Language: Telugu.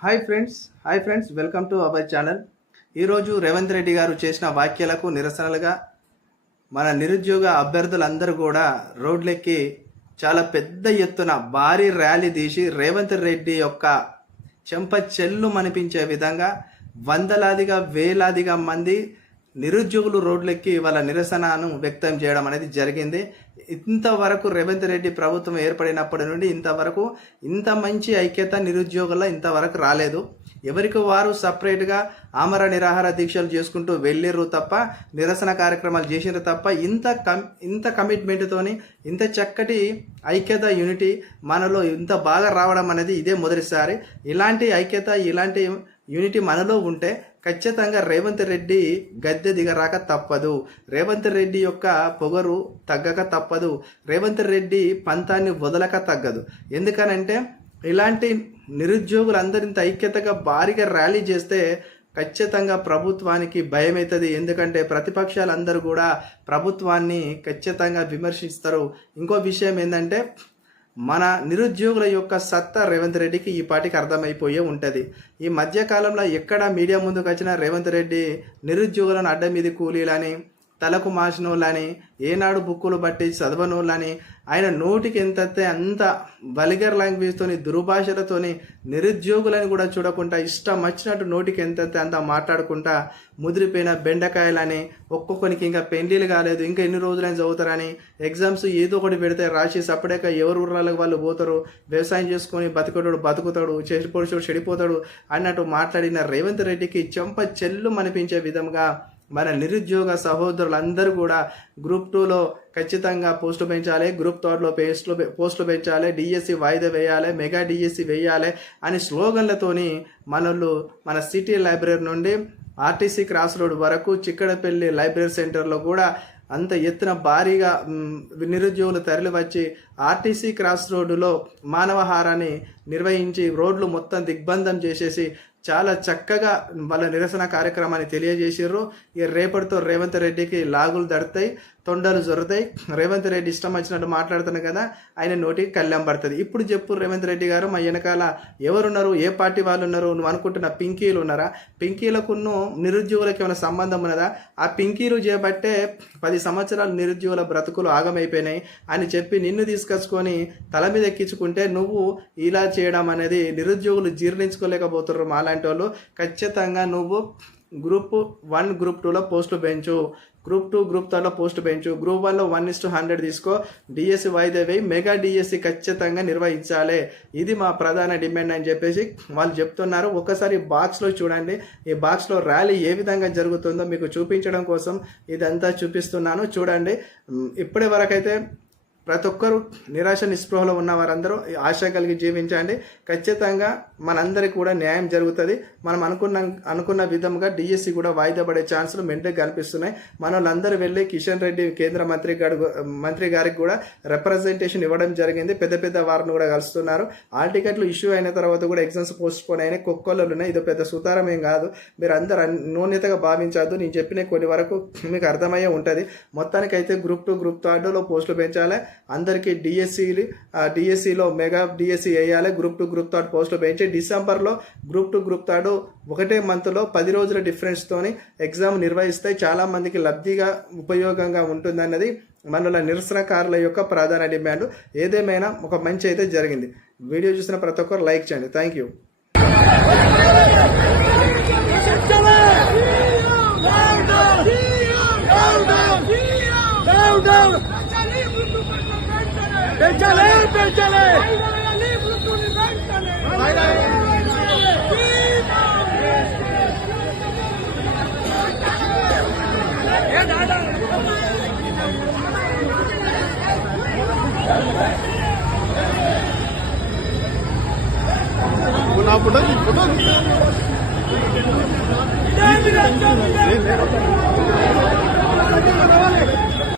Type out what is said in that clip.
Hi friends hi friends welcome to our channel ఈరోజు రేవంత్ రెడ్డి గారు చేసిన వ్యాఖ్యలకు నిరసనలుగా మన నిరుద్యోగ అభ్యర్థులందరూ కూడా రోడ్లెక్కి చాలా పెద్ద ఎత్తున భారీ ర్యాలీ తీసి రేవంత్ రెడ్డి యొక్క చెంప చెల్లు మనిపించే విధంగా వందలాదిగా వేలాదిగా మంది నిరుద్యోగులు రోడ్లెక్కి వాళ్ళ నిరసనను వ్యక్తం చేయడం అనేది జరిగింది. ఇంతవరకు రేవంత్ రెడ్డి ప్రభుత్వం ఏర్పడినప్పటి నుండి ఇంతవరకు ఇంత మంచి ఐక్యత నిరుద్యోగుల ఇంతవరకు రాలేదు. ఎవరికి వారు సపరేట్గా ఆమర నిరాహార దీక్షలు చేసుకుంటూ వెళ్ళిర్రు తప్ప నిరసన కార్యక్రమాలు చేసినారు తప్ప ఇంత కమ్ ఇంత కమిట్మెంట్తోని ఇంత చక్కటి ఐక్యత యూనిటీ మనలో ఇంత బాగా రావడం అనేది ఇదే మొదటిసారి. ఇలాంటి ఐక్యత ఇలాంటి యూనిటీ మనలో ఉంటే ఖచ్చితంగా రేవంత్ రెడ్డి గద్దె దిగరాక తప్పదు. రేవంత్ రెడ్డి యొక్క పొగరు తగ్గక తప్పదు. రేవంత్ రెడ్డి పంతాన్ని వదలక తగ్గదు. ఎందుకనంటే ఇలాంటి నిరుద్యోగులందరింత ఐక్యతగా భారీగా ర్యాలీ చేస్తే ఖచ్చితంగా ప్రభుత్వానికి భయం అవుతుంది ఎందుకంటే ప్రతిపక్షాలందరూ కూడా ప్రభుత్వాన్ని ఖచ్చితంగా విమర్శిస్తారు. ఇంకో విషయం ఏంటంటే మన నిరుద్యోగుల యొక్క సత్తా రేవంత్ రెడ్డికి ఈ పాటికి అర్థమైపోయే ఉంటుంది. ఈ మధ్యకాలంలో ఎక్కడ మీడియా ముందుకు వచ్చినా రేవంత్ రెడ్డి నిరుద్యోగులను అడ్డ మీది కూలీలని తలకు మాసినోళ్ళని ఏనాడు బుక్కులు బట్టి చదవనోళ్ళని ఆయన నోటికి ఎంత అంత వల్గర్ లాంగ్వేజ్తోని దుర్భాషలతోని నిరుద్యోగులని కూడా చూడకుండా ఇష్టం వచ్చినట్టు నోటికి ఎంత అంత మాట్లాడుకుంటా ముదిరిపోయిన బెండకాయలని ఒక్కొక్కరికి ఇంకా పెళ్ళిలు కాలేదు ఇంకా ఎన్ని రోజులైనా చదువుతారని ఎగ్జామ్స్ ఏదో ఒకటి పెడితే రాసి సపడేక ఎవరు ఊర్లకు వాళ్ళు పోతారు వ్యవసాయం చేసుకొని బతుకుతాడు బతుకుతాడు చెడిపోడు చెడిపోతాడు అన్నట్టు మాట్లాడిన రేవంత్ రెడ్డికి చెంప చెల్లు అనిపించే విధంగా మన నిరుద్యోగ సహోదరులందరూ కూడా గ్రూప్ టూలో ఖచ్చితంగా పోస్టులు పెంచాలి గ్రూప్ థర్డ్లో పేస్టులు పోస్టులు పెంచాలి డిఎస్సి వాయిదా వేయాలి మెగా డిఎస్సి వేయాలి అని స్లోగన్లతోని మనలు మన సిటీ లైబ్రరీ నుండి ఆర్టీసీ క్రాస్ రోడ్ వరకు చిక్కడపల్లి లైబ్రరీ సెంటర్లో కూడా అంత ఎత్తున భారీగా నిరుద్యోగులు తరలివచ్చి ఆర్టీసీ క్రాస్ రోడ్డులో మానవహారాన్ని నిర్వహించి రోడ్లు మొత్తం దిగ్బంధం చేసేసి చాలా చక్కగా వాళ్ళ నిరసన కార్యక్రమాన్ని తెలియజేసారు ఇక రేపటితో రేవంత్ రెడ్డికి లాగులు దడతాయి తొండలు జొరుతాయి. రేవంత్ రెడ్డి ఇష్టం వచ్చినట్టు మాట్లాడుతాను కదా ఆయన నోటికి కళ్ళెం పడుతుంది. ఇప్పుడు చెప్పు రేవంత్ రెడ్డి గారు మా వెనకాల ఎవరున్నారు ఏ పార్టీ వాళ్ళు ఉన్నారు నువ్వు అనుకుంటున్న పింకీలు ఉన్నారా? పింకీలకును నిరుద్యోగులకు ఏమైనా సంబంధం ఉన్నదా? ఆ పింకీలు చేపట్టే పది సంవత్సరాలు నిరుద్యోగుల బ్రతుకులు ఆగమైపోయినాయి అని చెప్పి నిన్ను తీసుకొచ్చుకొని తల మీద ఎక్కించుకుంటే నువ్వు ఇలా చేయడం అనేది నిరుద్యోగులు జీర్ణించుకోలేకపోతున్నారు అలాంటి వాళ్ళు ఖచ్చితంగా నువ్వు గ్రూప్ వన్ గ్రూప్ టూలో పోస్టులు పెంచు. గ్రూప్ టూ గ్రూప్ థర్డ్లో పోస్ట్ పెంచు. గ్రూప్ వన్లో వన్ ఇస్ టు హండ్రెడ్ తీసుకో. డిఎస్సి వాయిదా వేయి మెగా డిఎస్సి ఖచ్చితంగా నిర్వహించాలి. ఇది మా ప్రధాన డిమాండ్ అని చెప్పేసి వాళ్ళు చెప్తున్నారు. ఒకసారి బాక్స్లో చూడండి. ఈ బాక్స్లో ర్యాలీ ఏ విధంగా జరుగుతుందో మీకు చూపించడం కోసం ఇదంతా చూపిస్తున్నాను. చూడండి. ఇప్పటి వరకైతే ప్రతి ఒక్కరు నిరాశ నిస్పృహలో ఉన్న వారందరూ ఆశ కలిగి జీవించండి. ఖచ్చితంగా మనందరికీ కూడా న్యాయం జరుగుతుంది. మనం అనుకున్న అనుకున్న విధంగా డిఎస్సి కూడా వాయిదా పడే ఛాన్సులు మెంటే కనిపిస్తున్నాయి. మనలందరూ వెళ్ళి కిషన్ రెడ్డి కేంద్ర మంత్రి గారు మంత్రి గారికి కూడా రిప్రజెంటేషన్ ఇవ్వడం జరిగింది. పెద్ద పెద్ద వారిని కూడా కలుస్తున్నారు. ఆల్ టికెట్లు ఇష్యూ అయిన తర్వాత కూడా ఎగ్జామ్స్ పోస్ట్ పోన్ అయినాయి. కుక్కలు ఉన్నాయి. ఇది పెద్ద సుతారం ఏం కాదు. మీరు అందరు నూనెతగా భావించద్దు నేను చెప్పిన కొన్ని వరకు మీకు అర్థమయ్యే ఉంటుంది. మొత్తానికైతే గ్రూప్ టూ గ్రూప్ థర్డ్లో పోస్టులు పెంచాలి. అందరికీ డిఎస్సీలు డిఎస్సిలో మెగా డిఎస్సి వేయాలి. గ్రూప్ టు గ్రూప్ థర్డ్ పోస్టులు పెంచి డిసెంబర్లో గ్రూప్ టు గ్రూప్ థర్డ్ ఒకటే మంత్లో పది రోజుల డిఫరెన్స్తోని ఎగ్జామ్ నిర్వహిస్తే చాలామందికి లబ్ధిగా ఉపయోగంగా ఉంటుందన్నది మనల నిరసనకారుల యొక్క ప్రధాన డిమాండ్. ఏదేమైనా ఒక మంచి అయితే జరిగింది. వీడియో చూసిన ప్రతి ఒక్కరు లైక్ చేయండి. థ్యాంక్ యూ పెంచాలి నా ఫోటో ఫోటో రావాలి